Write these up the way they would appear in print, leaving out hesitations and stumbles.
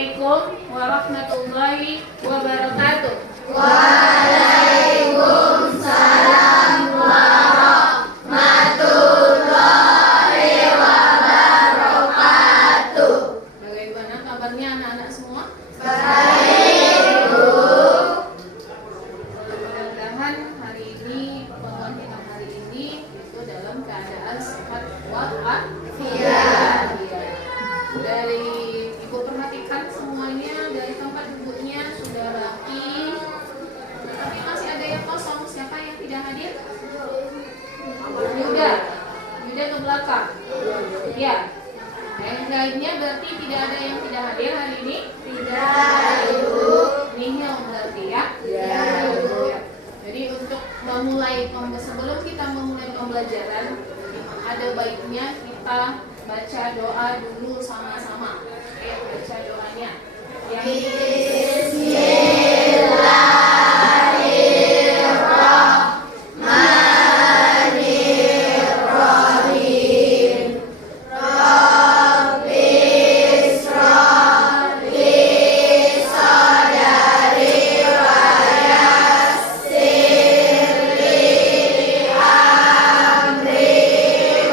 Assalamualaikum warahmatullahi wabarakatuh. Waalaikumsalam warahmatullahi wabarakatuh. Bagaimana kabarnya anak-anak semua? Baik, Bu. Mudah-mudahan hari ini, pertemuan kita hari ini itu dalam keadaan sehat walafiat. Dari Ibu perhatikan semuanya, dari tempat duduknya sudah rapi, tapi masih ada yang kosong. Siapa yang tidak hadir? Yuda ke belakang. Ya. Yang lainnya berarti tidak ada yang tidak hadir hari ini? Tidak, Ibu. Nihil berarti ya? Ya, Ibu. Ya. Jadi untuk sebelum kita memulai pembelajaran, ada baiknya kita baca doa dulu sama-sama. Oke, baca doanya. Bismillahirrahmanirrahim. Rabbi israh li sadri wa yassir li amri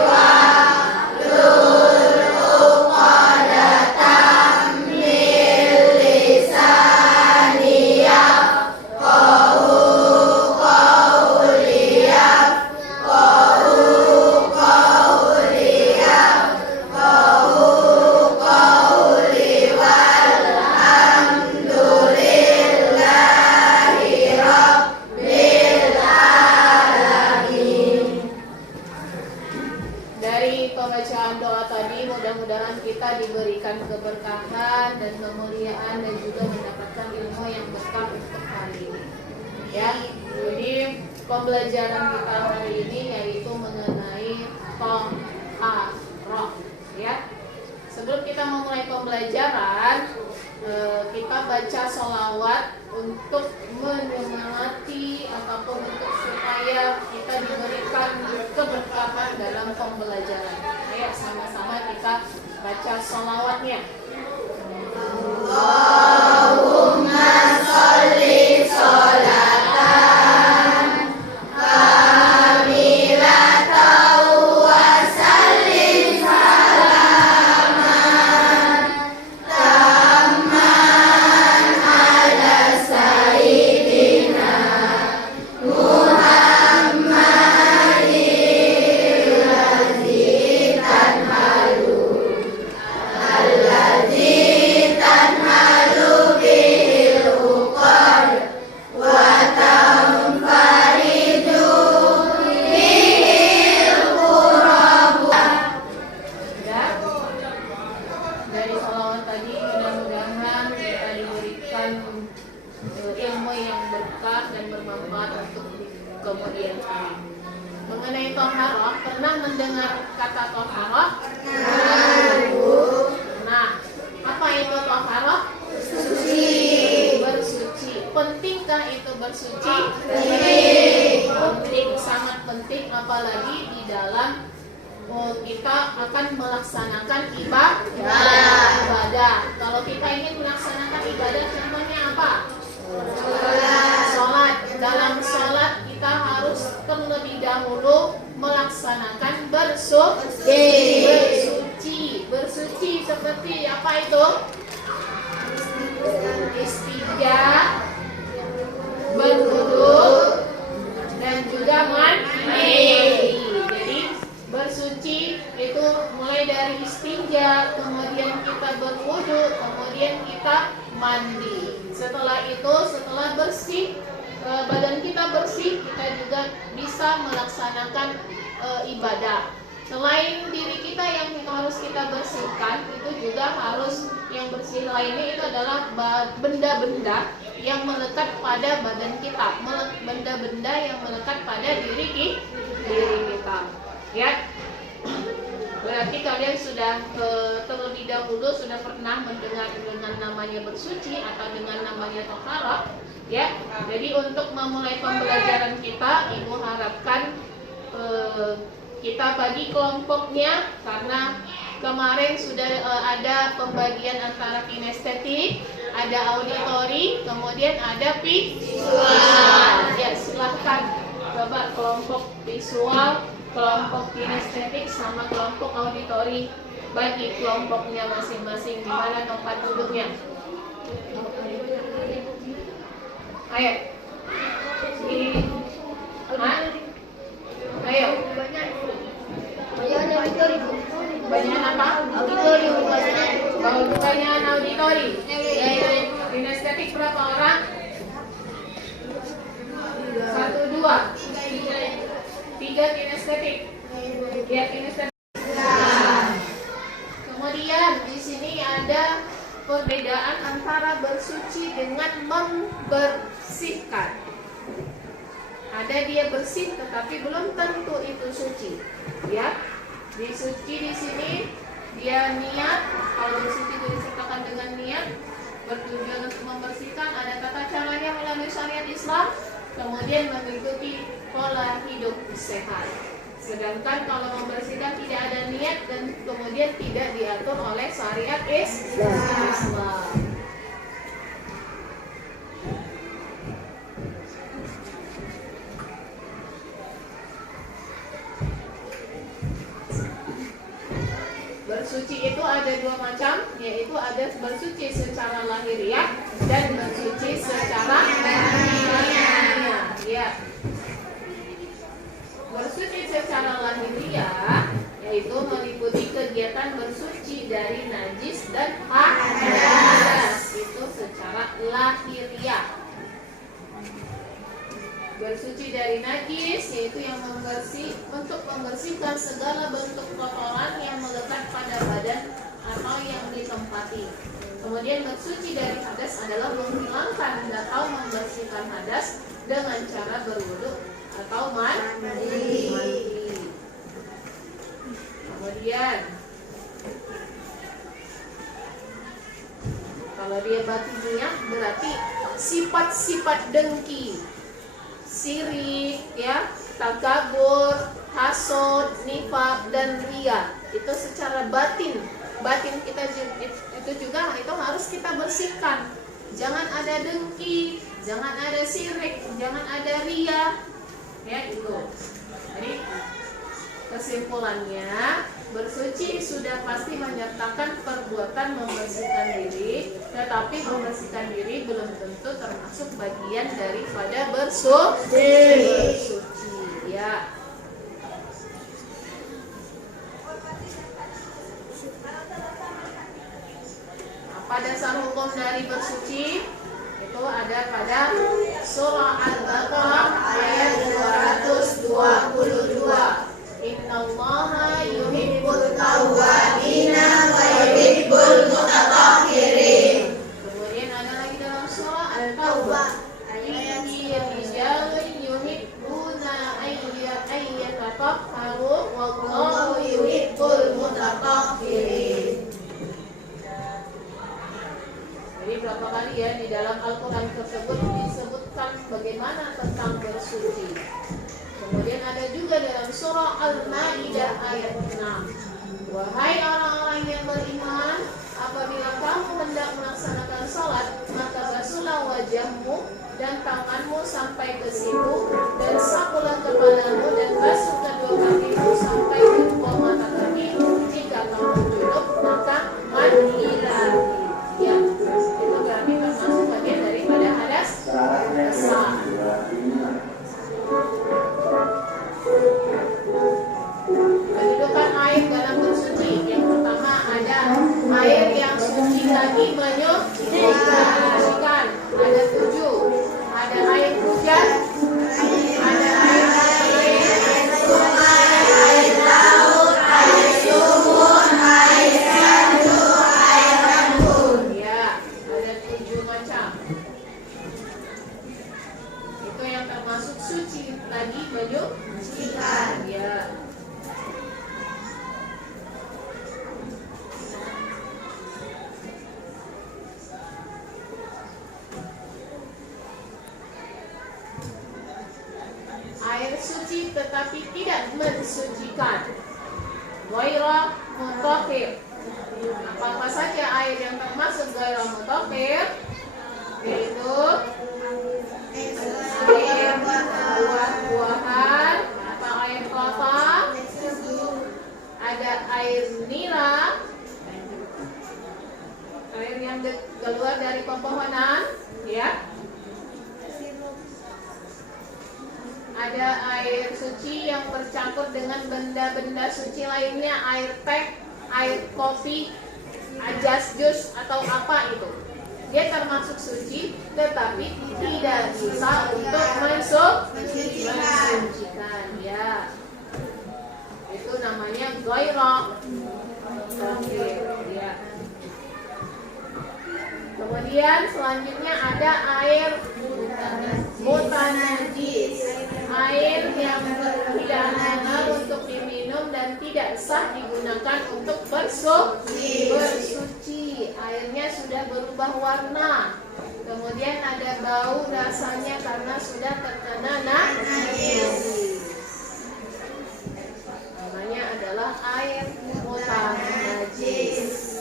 wahlul 'uqdatam min lisani yafqahu qawli walhamdulillahi rabbil alamin. Dari pembacaan doa tadi, mudah-mudahan kita diberikan keberkahan dan kemuliaan dan juga mendapatkan ilmu yang berkah untuk hari ini. Ya, jadi pembelajaran kita hari ini yaitu mengenai Thaharah. Ya, sebelum kita memulai pembelajaran, kita baca sholawat untuk menyemangati ataupun untuk supaya kita diberikan keberkahan dalam pembelajaran. Ayo sama-sama kita baca sholawatnya. Allahumma sholli sholatan kamilatan wa sallim salaman tamman ala sayyidina Muhammadin alladzi tanhalu bihil uqad wa tanfariju bihil qurab. Ya. Dari sholawat tadi mudah-mudahan kita diberikan ilmu yang berkah dan bermanfaat untuk kemudian hari. Mengenai Thaharah, pernah mendengar kata Thaharah? Nah, apa itu Thaharah? Bersuci. Pentingkah itu bersuci? Penting, sangat penting, apalagi di dalam kita akan melaksanakan ibadah. Kalau kita ingin melaksanakan ibadah, contohnya apa? Sholat. Dalam sholat kita harus terlebih dahulu melaksanakan bersuci seperti apa itu? Istinja, berwudu, dan juga mandi. Jadi bersuci itu mulai dari istinja, kemudian kita berwudu, kemudian kita mandi. Setelah itu, setelah bersih, badan kita bersih, kita juga bisa melaksanakan ibadah. Selain diri kita yang harus kita bersihkan, itu juga harus yang bersih lainnya itu adalah benda-benda yang melekat pada badan kita, benda-benda yang melekat pada diri kita. Ya, berarti kalian sudah terlebih dahulu sudah pernah mendengar dengan namanya bersuci atau dengan namanya Thaharah. Ya, jadi untuk memulai pembelajaran kita, Ibu harapkan kita bagi kelompoknya karena kemarin sudah ada pembagian antara kinestetik, ada auditori, kemudian ada visual. Ya, silahkan coba kelompok visual, kelompok kinestetik, sama kelompok auditori. Bagi kelompoknya masing-masing. Di mana tempat duduknya? Ayo. Ini. Hah? Ayo. Banyak apa? Auditori. Banyak auditori. Kinestetik berapa orang? 1, 2, 3 kinestetik. Ya, kinestetik. Kemudian di sini ada perbedaan antara bersuci dengan membersihkan. Ada dia bersih tetapi belum tentu itu suci. Ya. Di suci di sini dia niat, kalau bersuci itu disertakan dengan niat, bertujuan untuk membersihkan, ada tata caranya melalui syariat Islam, kemudian mengikuti pola hidup sehat. Sedangkan kalau membersihkan tidak ada niat dan kemudian tidak diatur oleh syariat Islam. Bersuci itu ada 2 macam, yaitu ada bersuci secara lahiriah dan bersuci secara batiniah. Ya. Bersuci secara lahiriah yaitu meliputi kegiatan bersuci dari najis dan hadas. Itu secara lahiriah. Bersuci dari najis yaitu yang untuk membersihkan segala bentuk kotoran yang melekat pada badan atau yang ditempati. Kemudian bersuci dari hadas adalah menghilangkan atau membersihkan hadas dengan cara berwudu atau mandi. Kemudian kalau dia batiniah berarti sifat-sifat dengki, sirik, ya, takabur, hasud, nifaq dan riya. Itu secara batin. Batin kita itu juga itu harus kita bersihkan. Jangan ada dengki, jangan ada sirik, jangan ada riya. Ya, itu. Jadi kesimpulannya, bersuci sudah pasti menyertakan perbuatan membersihkan diri, tetapi membersihkan diri belum tentu termasuk bagian daripada bersuci. Ya. Apa dasar hukum dari bersuci? Itu ada pada surah Al-Baqarah ayat 222. Innallaha yuhibbut tawwabina wa yuhibbul mutatahhirin. Kemudian ada lagi dalam surah Al-Taubah ayat rijalun yuhibbuna ayyatatahharu wallahu yuhibbul mutatahhirin. Jadi berapa kali ya di dalam Al-Quran tersebut disebutkan bagaimana tentang bersuci. Kemudian ada juga dalam surah Al-Maidah ayat 6. Wahai orang-orang yang beriman, apabila kamu hendak melaksanakan sholat, maka basuhlah wajahmu dan tanganmu sampai ke siku, dan sapulah kepalamu dan basuh kedua kakimu sampai ke bawah mata kaki. Jika kamu junub, maka mandilah. Ya, itu berarti termasuk bagian daripada hadas besar. Kedudukan air dalam bersuci. Yang pertama ada air yang suci lagi menyucikan. Ada 7. Ada air hujan, ada air sungai, air laut, air sumur, air sandu, air embun. Ya, ada 7 macam. Itu yang termasuk suci lagi menyucikan. Ya. Air suci tetapi tidak mensucikan. Ghaira mutahhir. Apa saja air yang termasuk ghairu mutahhir? Yaitu air buah-buahan, atau air kelapa, ada air nira, air yang keluar dari pepohonan, ya. Ada air suci yang bercampur dengan benda-benda suci lainnya, air teh, air kopi, jas jus atau apa itu. Dia termasuk suci, tetapi tidak bisa untuk mensucikan, ya. Itu namanya ghairu mutahhir, ya. Kemudian selanjutnya ada air mutanajis, air yang tidak halal untuk diminum dan tidak sah digunakan untuk bersuci. Airnya sudah berubah warna, kemudian ada bau rasanya karena sudah terkena najis. Namanya adalah air mutanajis.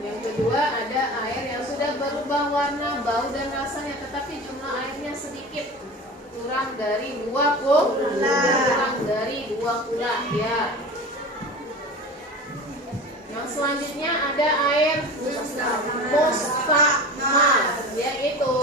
Yang kedua ada air yang sudah berubah warna, bau dan rasanya, tetapi jumlah airnya sedikit, kurang dari 2 kula, ya. Yang selanjutnya ada air mustakmal, yaitu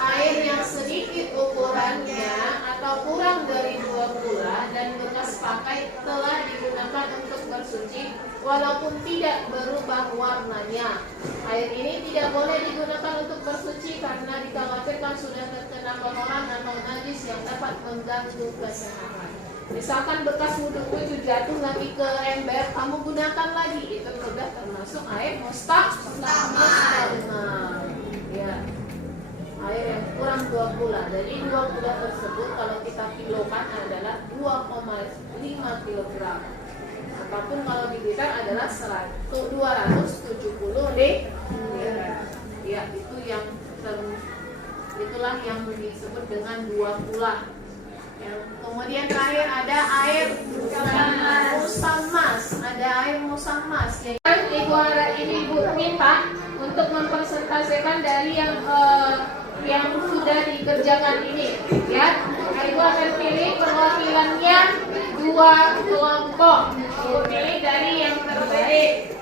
air yang sedikit ukurannya atau kurang dari 2 kula dan bekas pakai telah digunakan untuk bersuci walaupun tidak berubah warnanya. Air ini tidak boleh digunakan untuk bersuci karena dikhawatirkan sudah terkena kotoran atau najis yang dapat mengganggu kesehatan. Misalkan bekas wudhu itu jatuh lagi ke ember, kamu gunakan lagi, itu sudah termasuk air mustakmal, ya. Air yang kurang 2 kula. Jadi 2 kula tersebut kalau kita kilokan adalah 2,5 kg. Apapun kalau di Blitar adalah 270 liter. Ya, itu itulah yang disebut dengan 2 kula. Kemudian terakhir ada air musammas. Ada air musammas. Jadi Ibu minta untuk mempresentasikan dari yang sudah dikerjakan ini, ya. Ibu akan pilih perwakilannya 2 kelompok. Ibu pilih dari yang terbaik.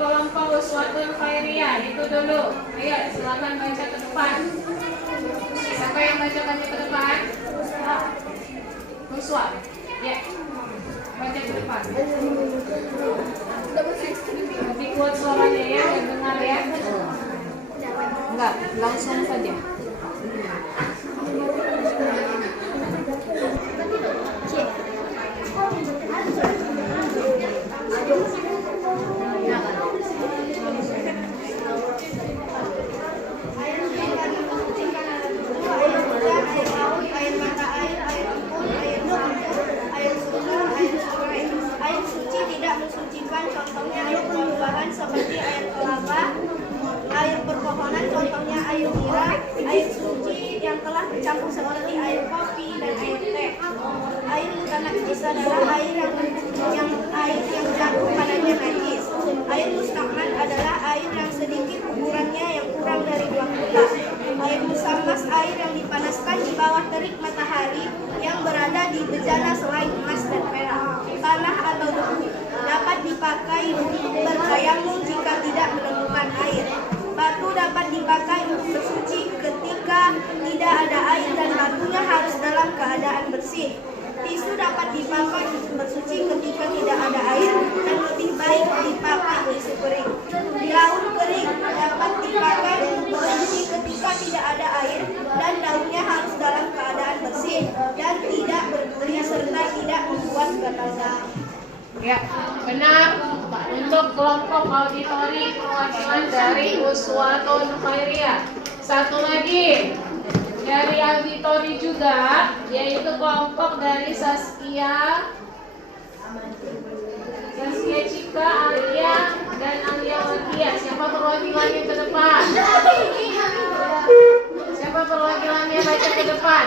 Kelompok Uswatun Khairiyah itu dulu. Ayo silakan baca ke depan. Siapa yang bacakannya ke depan? Uswat. Ya. Baca ke depan. Lebih kuat suaranya ya, dan dengar ya. Enggak, langsung saja. Contohnya air buah-buahan seperti air kelapa, air perpohonan contohnya air nira, air suci yang telah bercampur seperti air kopi dan air teh. Air mutanajis adalah air yang jatuh padanya najis. Air mustakmal adalah air yang sedikit ukurannya yang kurang dari 2 kula. Air musammas air yang dipanaskan di bawah terik matahari yang berada di bejana selain emas dan perak, tanah atau debu. Dapat dipakai untuk bertayamum jika tidak menemukan air. Batu dapat dipakai untuk bersuci ketika tidak ada air dan batunya harus dalam keadaan bersih. Tisu dapat dipakai untuk bersuci ketika tidak ada air dan lebih baik dipakai tisu kering. Daun kering dapat dipakai untuk bersuci ketika tidak ada air dan daunnya harus dalam keadaan bersih dan tidak berduri serta tidak membuat gatal-gatal. Ya, benar. Untuk kelompok auditori perwakilan dari Uswatun Khairiyah. Satu lagi dari auditori juga, yaitu kelompok dari Saskia Cika, Alia, dan Alia Watia. Siapa perwakilannya ke depan? Siapa perwakilannya baca ke depan?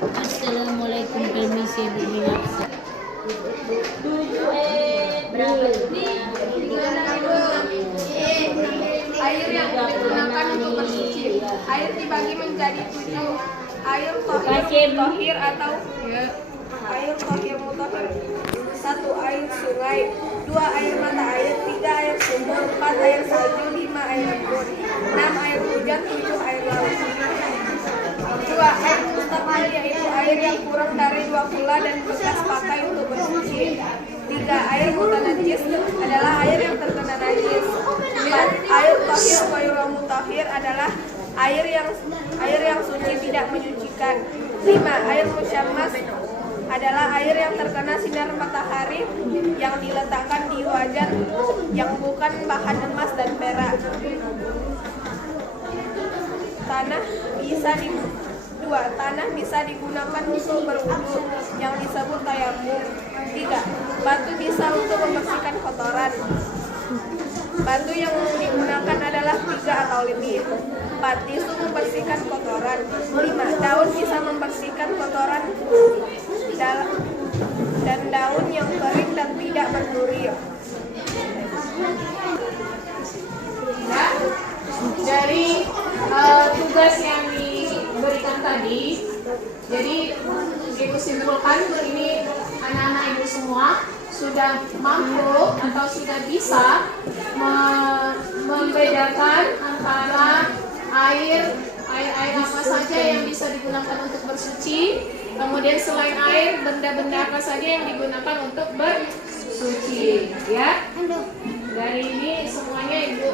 Assalamualaikum permisi bermilaksa. Berapa Air yang digunakan untuk bersuci. Air dibagi menjadi 7. Air tohir atau air tohir mutahhir. 1 air sungai, 2 air mata air, 3 air sumur, 4 air salju, 5 air embun, 6 air hujan, 7 air laut. 2 air mustaqil yaitu air yang kurang dari 2 kula dan bekas pakai untuk bersuci. 3 air mutanajis adalah air yang terkena najis. 4 air tohir wa mutahhir adalah air yang suci tidak menyucikan. 5 air musyammas adalah air yang terkena sinar matahari yang diletakkan di wajan yang bukan bahan emas dan perak. Tanah bisa digunakan untuk berwudu yang disebut tayamum. 3 batu bisa untuk membersihkan kotoran. Batu yang digunakan adalah 3 atau lebih. 4 tisu membersihkan kotoran. 5 daun bisa membersihkan kotoran dan daun yang kering dan tidak berduri. Ya, dari tugas yang diberikan tadi, jadi ibu simpulkan ini anak-anak ibu semua sudah mampu atau sudah bisa membedakan antara air apa saja yang bisa digunakan untuk bersuci, kemudian selain air benda-benda apa saja yang digunakan untuk bersuci, ya. Dari ini semuanya ibu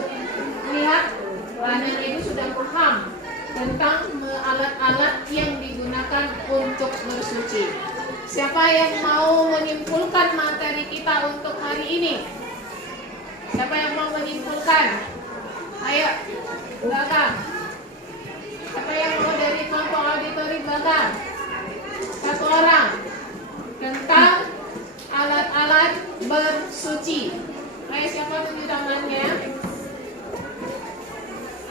lihat anak ibu sudah paham tentang alat-alat yang digunakan untuk bersuci. Siapa yang mau menyimpulkan materi kita untuk hari ini? Siapa yang mau menyimpulkan? Ayo, belakang. Siapa yang mau dari kelompok auditori belakang? 1 orang. Tentang alat-alat bersuci. Ayo, siapa tunjuk tangannya?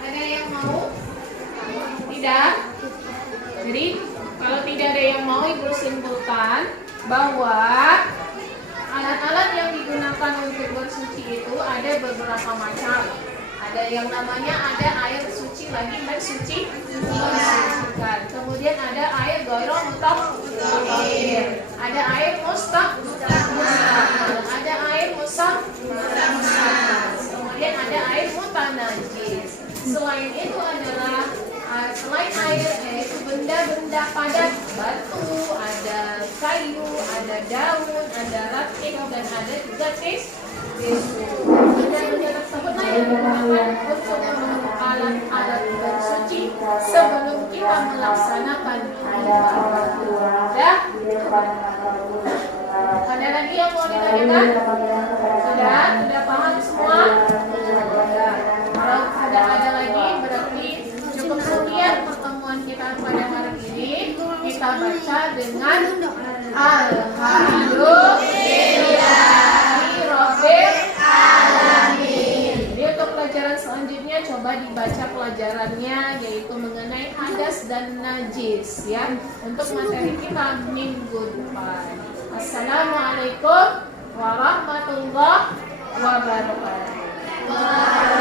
Ada yang mau? Tidak? Jadi kalau tidak ada yang mau, ibu simpulkan bahwa alat-alat yang digunakan untuk bersuci itu ada beberapa macam. Ada yang namanya ada air suci lagi bersuci, mensucikan. Kemudian ada air ghairul mutahhir, ada air mustaqil, ada air kemudian ada air mutanajis. Selain itu adalah selain air yaitu benda-benda padat, batu, ada kayu, ada daun, ada rakit, dan ada juga tisu. Benda-benda tersebut yang digunakan untuk alat-alat bersuci sebelum kita melaksanakan ibadah. Ada lagi yang mau ditanyakan? Sudah paham semua? Kalau ada lagi berarti cukup sekian pertemuan kita pada hari ini. Kita baca dengan Alhamdulillahirabbil alamin. Jadi untuk pelajaran selanjutnya coba dibaca pelajarannya, yaitu mengenai hadas dan najis, ya, untuk materi kita minggu depan. Assalamualaikum warahmatullahi wabarakatuh.